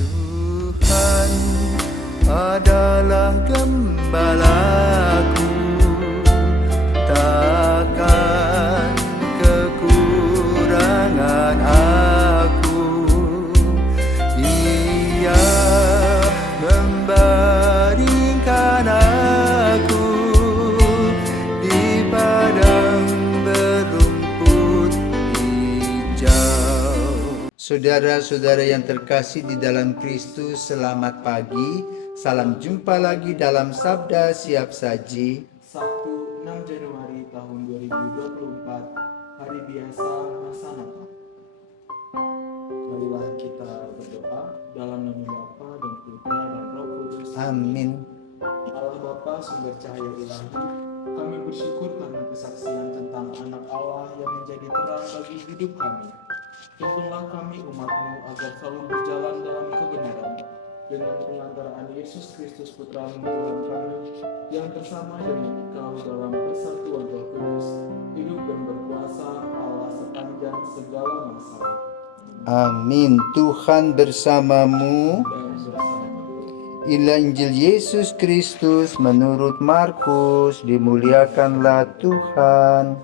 Tuhan adalah gembalaku, takkan kekurangan aku. Ia membaringkan aku di padang berumput hijau. Saudara-saudara yang terkasih di dalam Kristus, selamat pagi. Salam jumpa lagi dalam Sabda Siap Saji. Sabtu 6 Januari tahun 2024, hari biasa masa Natal. Marilah kita berdoa dalam nama Bapa dan Putra dan Roh Kudus. Amin. Allah Bapa sumber cahaya ilahi, kami bersyukur karena kesaksian tentang anak Allah yang menjadi terang bagi hidup kami. Tuntunlah kami umat-Mu agar selalu berjalan dalam kebenaran dengan pengantaraan Yesus Kristus Putra-Mu Tuhan kami, yang bersama dengan Engkau dalam persatuan Roh Kudus, hidup dan berkuasa Allah sepanjang segala masa. Amin. Tuhan bersamamu. Dan bersama Inilah Injil Yesus Kristus menurut Markus. Dimuliakanlah Tuhan.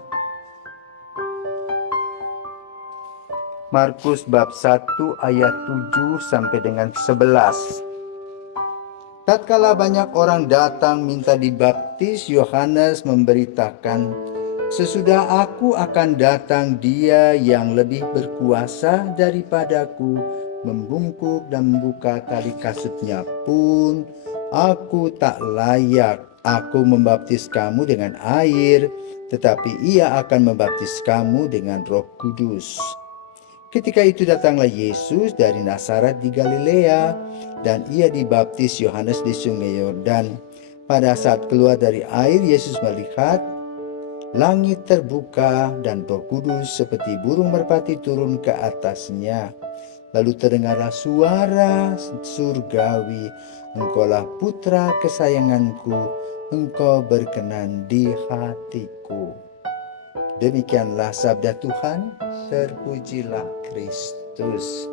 Markus bab 1 ayat 7 sampai dengan 11. Tatkala banyak orang datang minta dibaptis, Yohanes memberitakan, "Sesudah aku akan datang Dia yang lebih berkuasa daripadaku, membungkuk dan membuka tali kasutnya pun aku tak layak. Aku membaptis kamu dengan air, tetapi Ia akan membaptis kamu dengan Roh Kudus." Ketika itu datanglah Yesus dari Nazaret di Galilea, dan Ia dibaptis Yohanes di sungai Yordan. Pada saat keluar dari air, Yesus melihat langit terbuka dan Roh Kudus seperti burung merpati turun ke atasnya. Lalu terdengarlah suara surgawi, "Engkaulah putra kesayanganku, Engkau berkenan di hatiku." Demikianlah sabda Tuhan, terpujilah Kristus.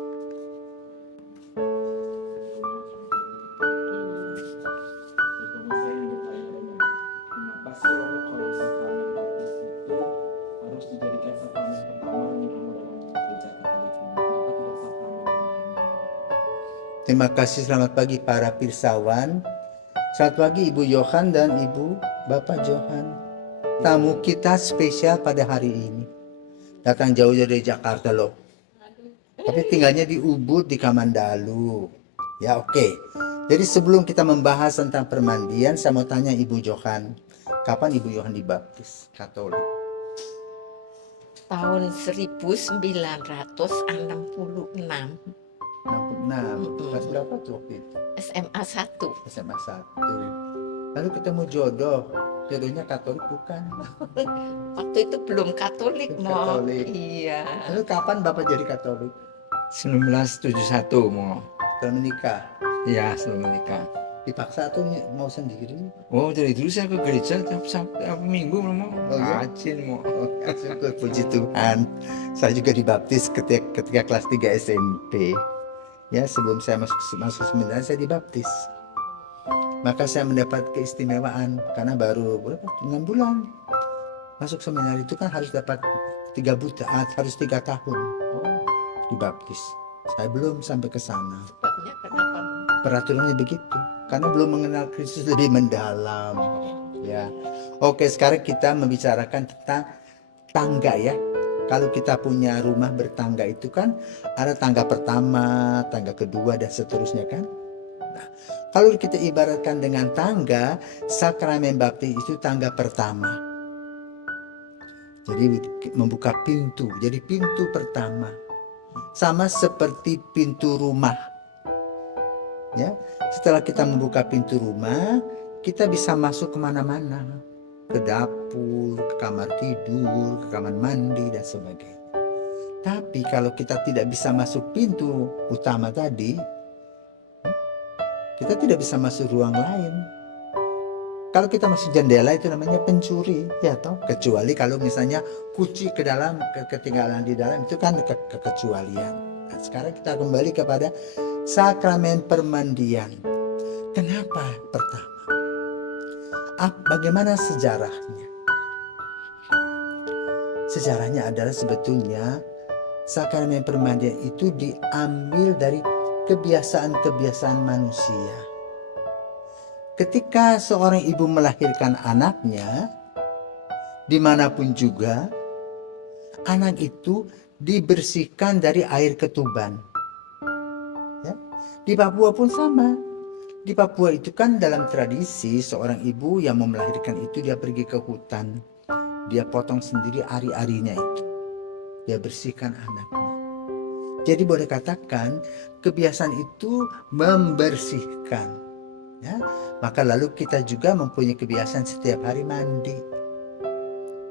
Terutama saya ingin tanya Romo, kenapa sih Romo kalau sakramen baptis itu harus dijadikan sakramen pertama nih Romo dalam gereja Katolik ini? Kenapa tidak sakramen yang lainnya? Terima kasih, selamat pagi para pirsawan. Selamat pagi Ibu Johan dan Ibu Bapak Johan. Tamu kita spesial pada hari ini. Datang jauh dari Jakarta loh. Tapi tinggalnya di Ubud, di Kamandalu. Ya oke. Jadi sebelum kita membahas tentang permandian, saya mau tanya Ibu Johan. Kapan Ibu Johan dibaptis Katolik? Tahun 1966, 66. Kelas berapa tuh waktu itu? SMA 1. SMA 1. Lalu ketemu jodoh. Jodohnya Katolik bukan? Waktu itu belum Katolik, Mo. Katolik. Iya. Lalu kapan Bapak jadi Katolik? 1971 mau. Setelah menikah? Ya, sebelum menikah. Dipaksa atau mau sendiri? Oh, dari dulu saya ke gereja tiap minggu mau. Oh, iya? Rajin mau. Oh, syukur, puji Tuhan. Saya juga dibaptis ketika kelas 3 SMP. Ya, sebelum saya masuk seminari saya dibaptis. Maka saya mendapat keistimewaan karena baru 6 bulan. Masuk seminari itu kan harus dapat 3 tahun dibaptis. Saya belum sampai ke sana. Sebabnya kenapa? Peraturannya begitu. Karena belum mengenal Kristus lebih mendalam. Ya. Oke, sekarang kita membicarakan tentang tangga ya. Kalau kita punya rumah bertangga itu kan ada tangga pertama, tangga kedua dan seterusnya kan. Nah, kalau kita ibaratkan dengan tangga, sakramen baptis itu tangga pertama. Jadi membuka pintu, jadi pintu pertama. Sama seperti pintu rumah. Ya, setelah kita membuka pintu rumah, kita bisa masuk kemana-mana. Ke dapur, ke kamar tidur, ke kamar mandi dan sebagainya. Tapi kalau kita tidak bisa masuk pintu utama tadi, kita tidak bisa masuk ruang lain. Kalau kita masuk jendela itu namanya pencuri, ya toh. Kecuali kalau misalnya kunci ke dalam, ketinggalan di dalam, itu kan kekecualian. Nah, sekarang kita kembali kepada Sakramen permandian. Kenapa pertama? Bagaimana sejarahnya? Sejarahnya adalah sebetulnya sakramen permandian itu diambil dari kebiasaan-kebiasaan manusia. Ketika seorang ibu melahirkan anaknya, dimanapun juga, anak itu dibersihkan dari air ketuban. Ya. Di Papua pun sama. Di Papua itu kan dalam tradisi seorang ibu yang mau melahirkan itu dia pergi ke hutan. Dia potong sendiri ari-arinya itu. Dia bersihkan anaknya. Jadi boleh katakan kebiasaan itu membersihkan. Ya, maka lalu kita juga mempunyai kebiasaan setiap hari mandi.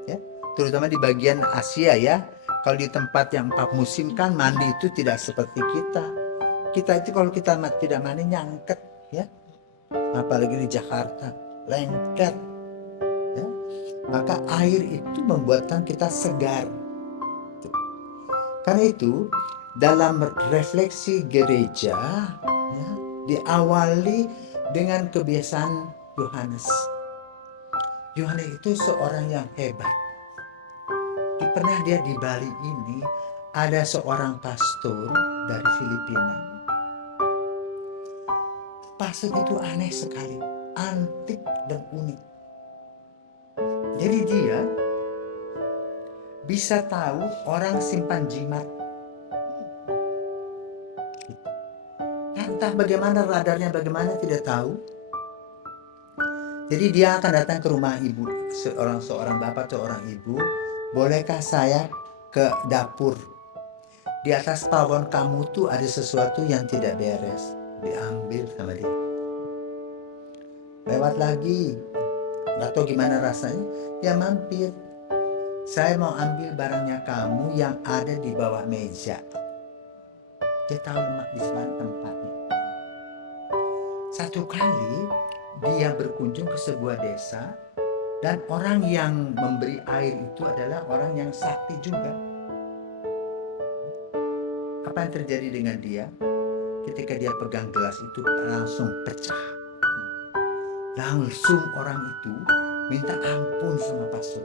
Ya, terutama di bagian Asia ya. Kalau di tempat yang 4 musim kan mandi itu tidak seperti kita. Kita itu kalau kita tidak mandi nyangket ya. Apalagi di Jakarta, lengket. Ya. Maka air itu membuatkan kita segar. Karena itu dalam refleksi gereja ya, diawali dengan kebiasaan Yohanes. Yohanes itu seorang yang hebat. Pernah dia di Bali ini ada seorang pastor dari Filipina. Pastor itu aneh sekali, antik dan unik. Jadi dia bisa tahu orang simpan jimat. Entah bagaimana radarnya, bagaimana tidak tahu. Jadi dia akan datang ke rumah ibu, seorang bapak atau seorang ibu. Bolehkah saya ke dapur? Di atas pawon kamu tuh ada sesuatu yang tidak beres. Diambil sama dia. Lewat lagi, nggak tahu gimana rasanya. Dia mampir. Saya mau ambil barangnya kamu yang ada di bawah meja. Dia tahu di mana tempatnya. Satu kali dia berkunjung ke sebuah desa dan orang yang memberi air itu adalah orang yang sakti juga. Apa yang terjadi dengan dia? Ketika dia pegang gelas itu langsung pecah. Langsung orang itu minta ampun sama pastor.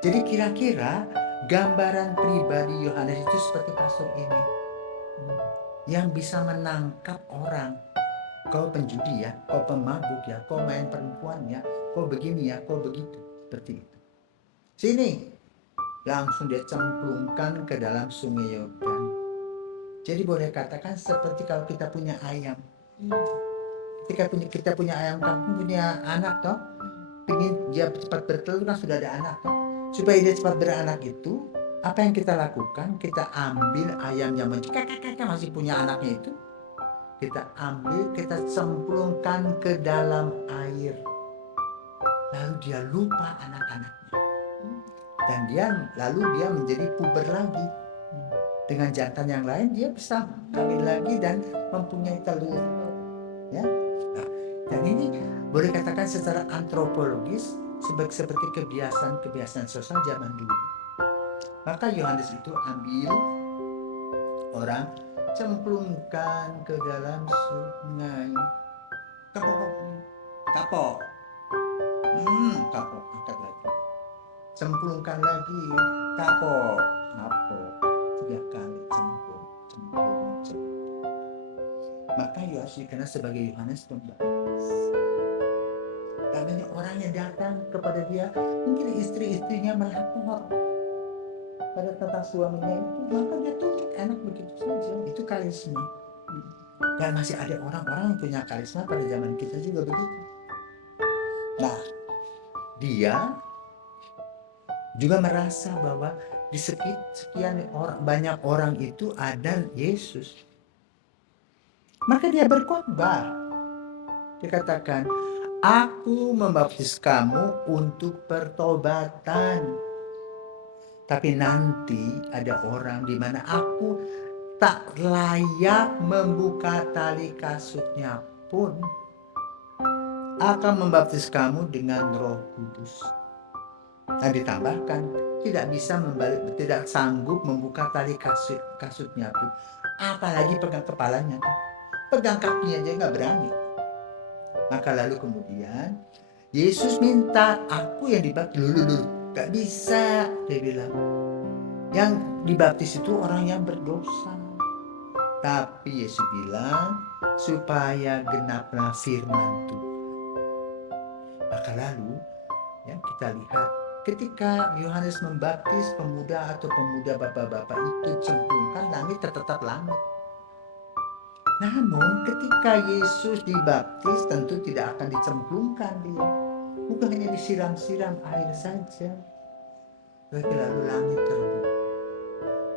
Jadi kira-kira gambaran pribadi Yohanes itu seperti pastor ini. Yang bisa menangkap orang. Kau penjudi ya, kau pemabuk ya, kau main perempuan ya, kau begini ya, kau begitu. Seperti itu. Sini. Langsung dia cemplungkan ke dalam sungai Yordan. Jadi boleh katakan seperti kalau kita punya ayam. Ketika kita punya ayam kampung, punya anak toh, ingin dia cepat bertelur kan sudah ada anak toh. Supaya dia cepat beranak itu, apa yang kita lakukan? Kita ambil ayam yang masih punya anaknya itu, kita ambil, kita cemplungkan ke dalam air. Lalu dia lupa anak-anaknya. Dan lalu dia menjadi puber lagi. Dengan jantan yang lain dia bisa kawin lagi dan mempunyai telur. Ya. Nah, dan ini boleh katakan secara antropologis seperti kebiasaan sosial zaman dulu. Maka Yohanes itu ambil orang, cemplungkan ke dalam sungai. Kapok. Kapok, angkat lagi. Cemplungkan lagi, kapok. 3 kali cemplung. Maka Yohanes dikenal sebagai Yohanes Pembaptis. Karena orang yang datang kepada dia, mungkin istri-istrinya melapor pada tentang suaminya itu, maka dia tuh enak begitu saja. Itu karisma. Dan masih ada orang-orang yang punya karisma pada zaman kita juga begitu. Nah, dia juga merasa bahwa di sekian banyak orang itu ada Yesus. Maka dia berkhotbah. Dia katakan, aku membaptis kamu untuk pertobatan. Tapi nanti ada orang di mana aku tak layak membuka tali kasutnya pun akan membaptis kamu dengan Roh Kudus. Nah, ditambahkan tidak sanggup membuka tali kasutnya pun apalagi pegang kepalanya, pegang kakinya aja nggak berani. Maka lalu kemudian Yesus minta, aku yang dibaptis. Dulu gak bisa, dia bilang. Yang dibaptis itu orang yang berdosa. Tapi Yesus bilang supaya genaplah firman Tuhan. Maka lalu ya, kita lihat ketika Yohanes membaptis pemuda atau pemuda bapak-bapak itu cemplungkan, langit tetap langit. Namun ketika Yesus dibaptis tentu tidak akan dicemplungkan dia. Bukan hanya disiram-siram air saja. Lalu langit terbuka.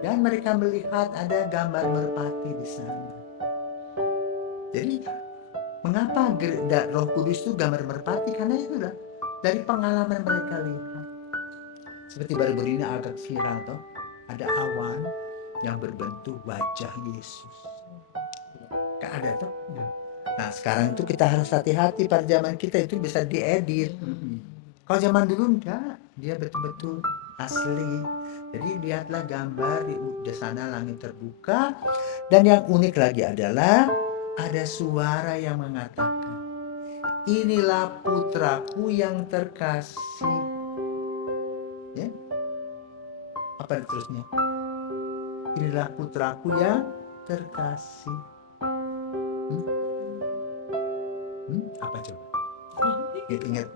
Dan mereka melihat ada gambar merpati di sana. Jadi mengapa Roh Kudus itu gambar merpati? Karena itu lah dari pengalaman mereka lihat. Seperti baru-baru ini agak viral toh, ada awan yang berbentuk wajah Yesus. Ada toh. Nah sekarang itu kita harus hati-hati, pada zaman kita itu bisa diedit. Kalau zaman dulu enggak, dia betul-betul asli. Jadi lihatlah gambar di sana langit terbuka, dan yang unik lagi adalah ada suara yang mengatakan, inilah putraku yang terkasih. Ya, apa terusnya? Inilah putraku yang terkasih. Apa coba? Ingat.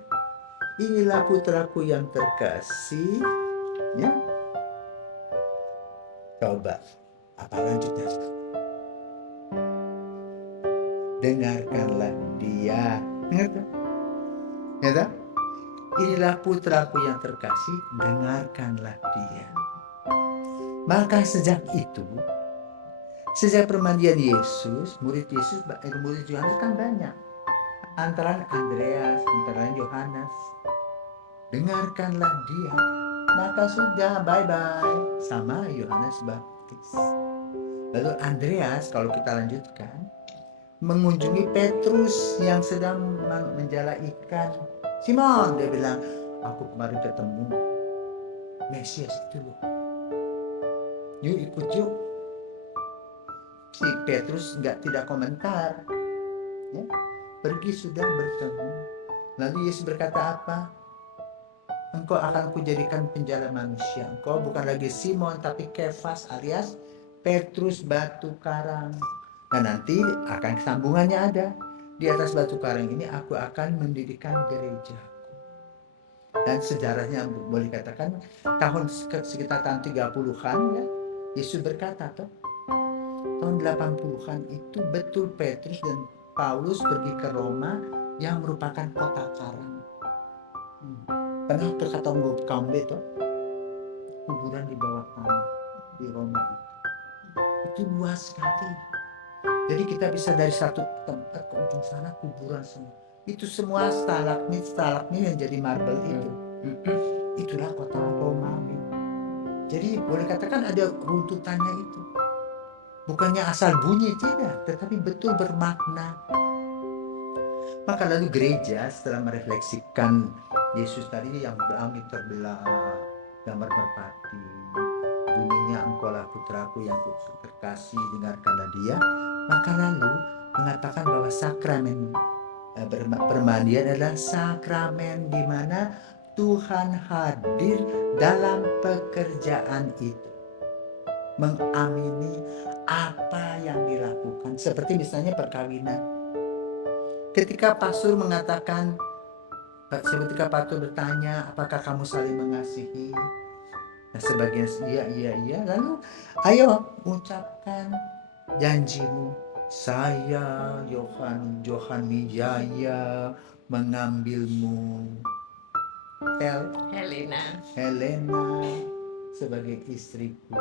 Inilah putraku yang terkasih. Ya. Coba. Apa lanjutnya? Dengarkanlah dia. Ingat kan? Ya tak? Inilah putraku yang terkasih, dengarkanlah dia. Maka sejak itu, sejak permandian Yesus, murid Yohanes kan banyak. Antara Andreas, antara Yohanes. Dengarkanlah dia. Maka sudah bye-bye sama Yohanes Baptis. Lalu Andreas, kalau kita lanjutkan, mengunjungi Petrus yang sedang menjala ikan. Simon, dia bilang, aku kemarin ketemu Mesias itu loh. Yuk ikut yuk. Si Petrus tidak komentar. Ya, pergi sudah bertemu. Lalu Yesus berkata apa? Engkau akan kujadikan penjala manusia. Engkau bukan lagi Simon tapi Kefas alias Petrus batu karang. Dan nanti akan sambungannya ada. Di atas batu karang ini aku akan mendirikan gerejaku. Dan sejarahnya boleh katakan sekitar tahun 30-an ya, Yesus berkata toh, tahun 80-an itu betul Petrus dan Paulus pergi ke Roma yang merupakan kota karang. Pernah ke Katongo Kambe toh, kuburan di bawah tanah di Roma itu luas sekali. Jadi kita bisa dari satu tempat ke ujung sana kuburan semua. Itu semua stalagmit yang jadi marble itu. Itulah kota Romawi. Jadi boleh katakan ada runtutannya itu. Bukannya asal bunyi, tidak, tetapi betul bermakna. Maka lalu gereja setelah merefleksikan Yesus tadi yang langit terbelah, gambar merpati, bunyinya engkaulah putraku yang terkasih, dengarkanlah dia. Maka lalu mengatakan bahwa sakramen permandian adalah sakramen di mana Tuhan hadir dalam pekerjaan itu, mengamini apa yang dilakukan. Seperti misalnya perkawinan. Ketika pastor mengatakan, ketika pastor bertanya, apakah kamu saling mengasihi? Nah, sebagian iya. Lalu ayo ucapkan janjimu. Saya Johan Wijaya mengambilmu Helena sebagai istriku.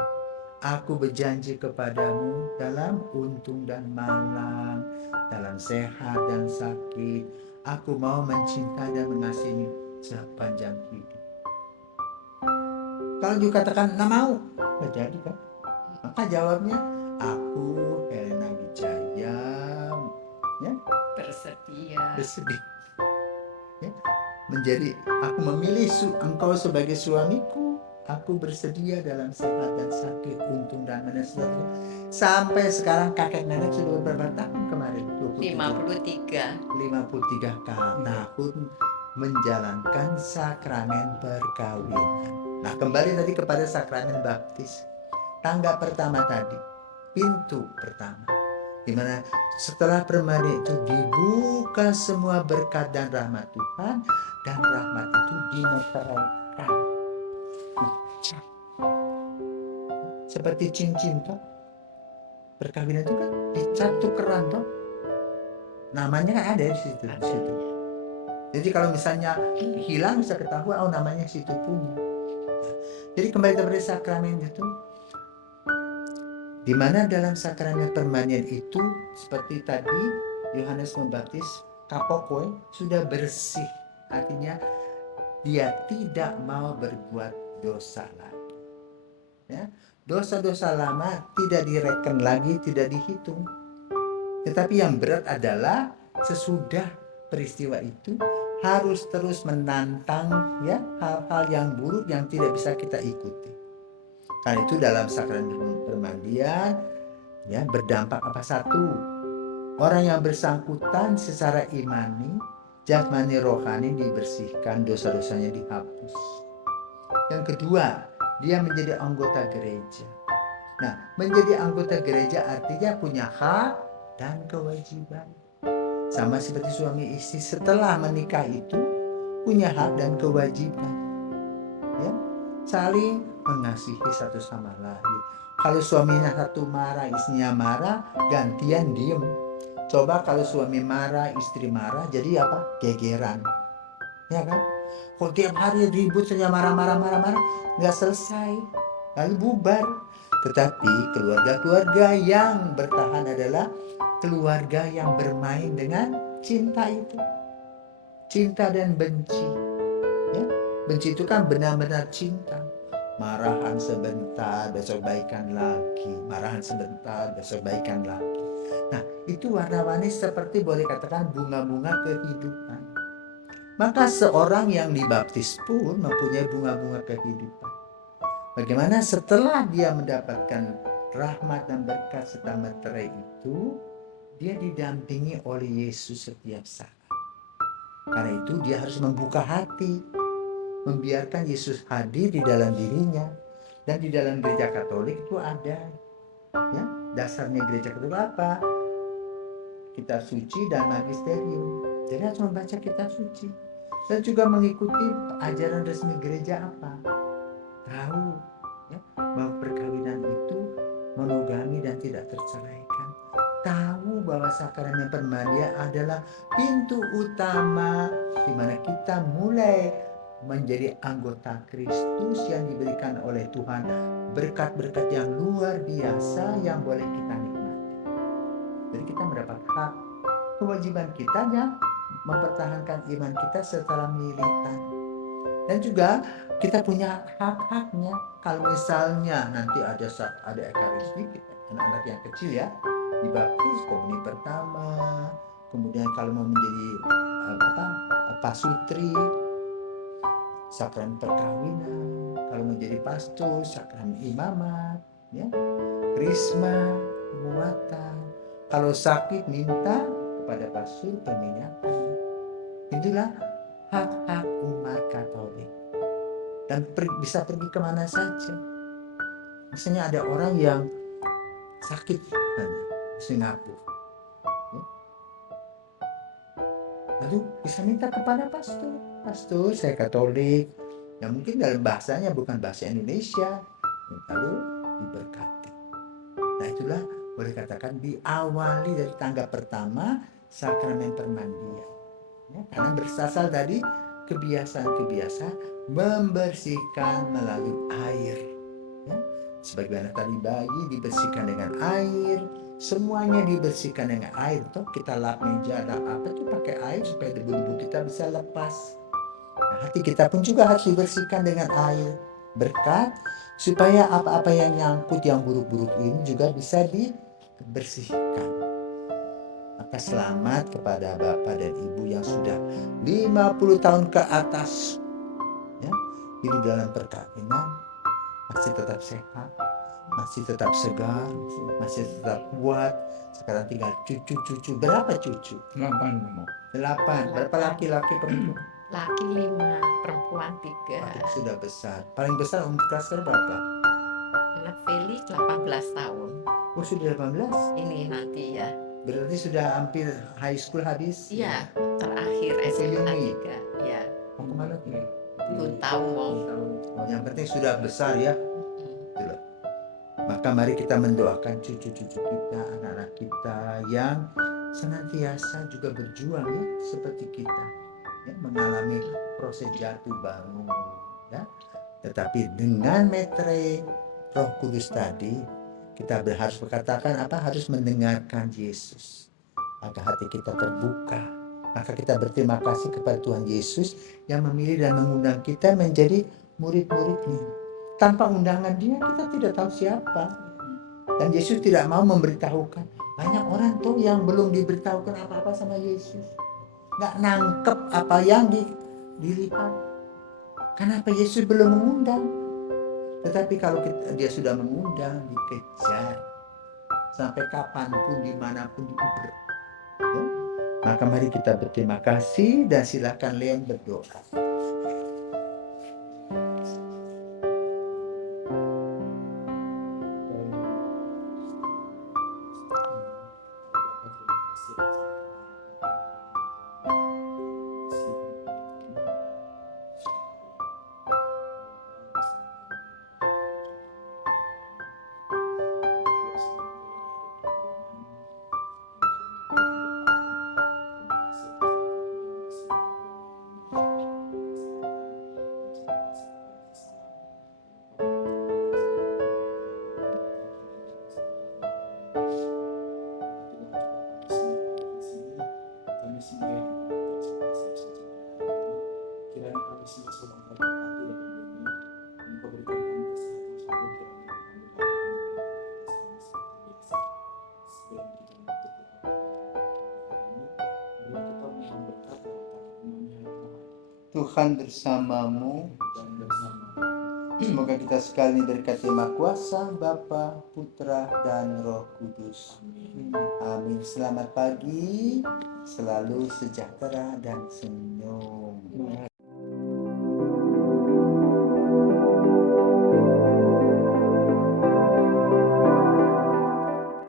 Aku berjanji kepadamu dalam untung dan malang, dalam sehat dan sakit, aku mau mencintai dan mengasihi sepanjang hidup. Kalau dikatakan nggak mau, nggak jadi kan? Maka jawabnya, aku Helena Wijaya, ya, bersedia, ya, menjadi, aku memilih engkau sebagai suamiku. aku bersedia dalam sehat dan sakit, untung dan menestatu. Sampai sekarang kakek nenek sudah berapa tahun kemarin? 53. 53 tahun menjalankan sakramen perkawinan. Nah, kembali tadi kepada sakramen baptis. Tangga pertama tadi, pintu pertama, di mana setelah permandian itu dibuka semua berkat dan rahmat Tuhan, dan rahmat itu dimeteraikan. Seperti cincin toh, perkawinan itu kan dicat tukeran toh, namanya kan ada di situ. Jadi kalau misalnya hilang bisa ketahuan, oh namanya situ punya. Jadi kembali kepada sakramen itu, di mana dalam sakramen permandian itu seperti tadi Yohanes Pembaptis kapokwe sudah bersih, artinya dia tidak mau berbuat dosa lagi. Ya, dosa-dosa lama tidak direken lagi, tidak dihitung. Tetapi yang berat adalah sesudah peristiwa itu harus terus menantang ya hal-hal yang buruk yang tidak bisa kita ikuti. Karena itu dalam sakramen permandian ya berdampak apa? Satu, orang yang bersangkutan secara imani, jasmani, rohani dibersihkan, dosa-dosanya dihapus. Yang kedua, dia menjadi anggota gereja. Nah, menjadi anggota gereja artinya punya hak dan kewajiban. Sama seperti suami istri setelah menikah itu punya hak dan kewajiban. Ya, saling mengasihi satu sama lain. Kalau suaminya satu marah, istrinya marah, gantian diem. Coba kalau suami marah, istri marah, jadi apa? Gegeran. Ya kan? Kalau tiap hari ribut saja marah-marah, nggak selesai, lalu bubar. Tetapi keluarga-keluarga yang bertahan adalah keluarga yang bermain dengan cinta itu. Cinta dan benci. Ya, benci itu kan benar-benar cinta. Marahan sebentar, besok baikan lagi. Marahan sebentar, besok baikan lagi. Nah, itu warna-warni seperti boleh katakan bunga-bunga kehidupan. Maka seorang yang dibaptis pun mempunyai bunga-bunga kehidupan. Bagaimana setelah dia mendapatkan rahmat dan berkat serta meterai itu, dia didampingi oleh Yesus setiap saat. Karena itu dia harus membuka hati, membiarkan Yesus hadir di dalam dirinya. Dan di dalam gereja Katolik itu ada ya, dasarnya gereja Katolik apa? Kitab suci dan magisterium. Jadi harus membaca kitab suci dan juga mengikuti ajaran resmi gereja apa? Tahu ya, bahwa perkawinan itu monogami dan tidak terceraikan. Tahu bahwa sakramen permandian adalah pintu utama di mana kita mulai menjadi anggota Kristus yang diberikan oleh Tuhan, berkat-berkat yang luar biasa yang boleh kita nikmati. Jadi kita mendapat hak, kewajiban kita yang mempertahankan iman kita secara militan. Dan juga kita punya hak-haknya. Kalau misalnya nanti ada ekaristi, anak-anak yang kecil ya, dibaptis komuni pertama, kemudian kalau mau menjadi pasutri, sakramen perkawinan, kalau menjadi pastor, sakramen imamat, ya, krisma, muatan. Kalau sakit minta kepada pastor peminyakan. Itulah hak-hak umat Katolik. Dan bisa pergi kemana saja. Misalnya ada orang yang sakit di Singapura, ya. Lalu bisa minta kepada pastor, saya Katolik, yang mungkin dalam bahasanya bukan bahasa Indonesia, lalu diberkati. Nah itulah boleh katakan diawali dari tangga pertama sakramen permandian, ya, karena berasal dari kebiasaan membersihkan melalui air, ya. Sebagaimana tali bayi dibersihkan dengan air, semuanya dibersihkan dengan air. Toh kita lap meja, lap apa itu pakai air supaya debu-debu kita bisa lepas. Nah, hati kita pun juga harus dibersihkan dengan air, berkat supaya apa-apa yang nyangkut yang buruk-buruk ini juga bisa dibersihkan. Maka selamat kepada Bapak dan Ibu yang sudah 50 tahun ke atas ya, hidup dalam perkawinan. masih tetap sehat, masih tetap segar, masih tetap kuat. Sekarang tinggal cucu-cucu. Berapa cucu? 8 mau. 8. Berapa laki-laki perempuan? Laki 5, perempuan 3. Waduh, sudah besar. Paling besar umur kelas berapa? Anak Feli 18 tahun. Oh, sudah 18. Ini nanti ya. Berarti sudah hampir high school habis. Iya, terakhir SMA 3. Ya, Mau kemana tuh? belum tahu mau. Oh, yang penting sudah besar ya. Gitu loh. Maka mari kita mendoakan cucu-cucu kita, anak-anak kita yang senantiasa juga berjuang ya seperti kita, ya, mengalami proses jatuh bangun, ya. Tetapi dengan metre Roh Kudus tadi, kita harus berkatakan apa? Harus mendengarkan Yesus agar hati kita terbuka. Maka kita berterima kasih kepada Tuhan Yesus yang memilih dan mengundang kita menjadi murid-muridnya. Tanpa undangan dia, kita tidak tahu siapa. Dan Yesus tidak mau memberitahukan. Banyak orang tuh yang belum diberitahukan apa-apa sama Yesus. Nggak nangkep apa yang dilihat. Kenapa Yesus belum mengundang? Tetapi kalau dia sudah mengundang, dikejar. Sampai kapanpun, dimanapun diuber. Ya? Maka mari kita berterima kasih dan silakan Leon berdoa. Kiranya kami semua selalu berhati dan dunia, Engkau berikan kami kesehatan selalu, kiranya kami dapat menjalankan seperti biasa. Sebelum kita menutup hari ini, marilah kita mohon berkat dalam tangan-Mu yang Maha Tuhan bersamamu. dan bersama. Semoga kita sekali berkat terima kuasa Bapa, Putra, dan Roh Kudus. Amin. Selamat pagi, selalu sejahtera dan senyum.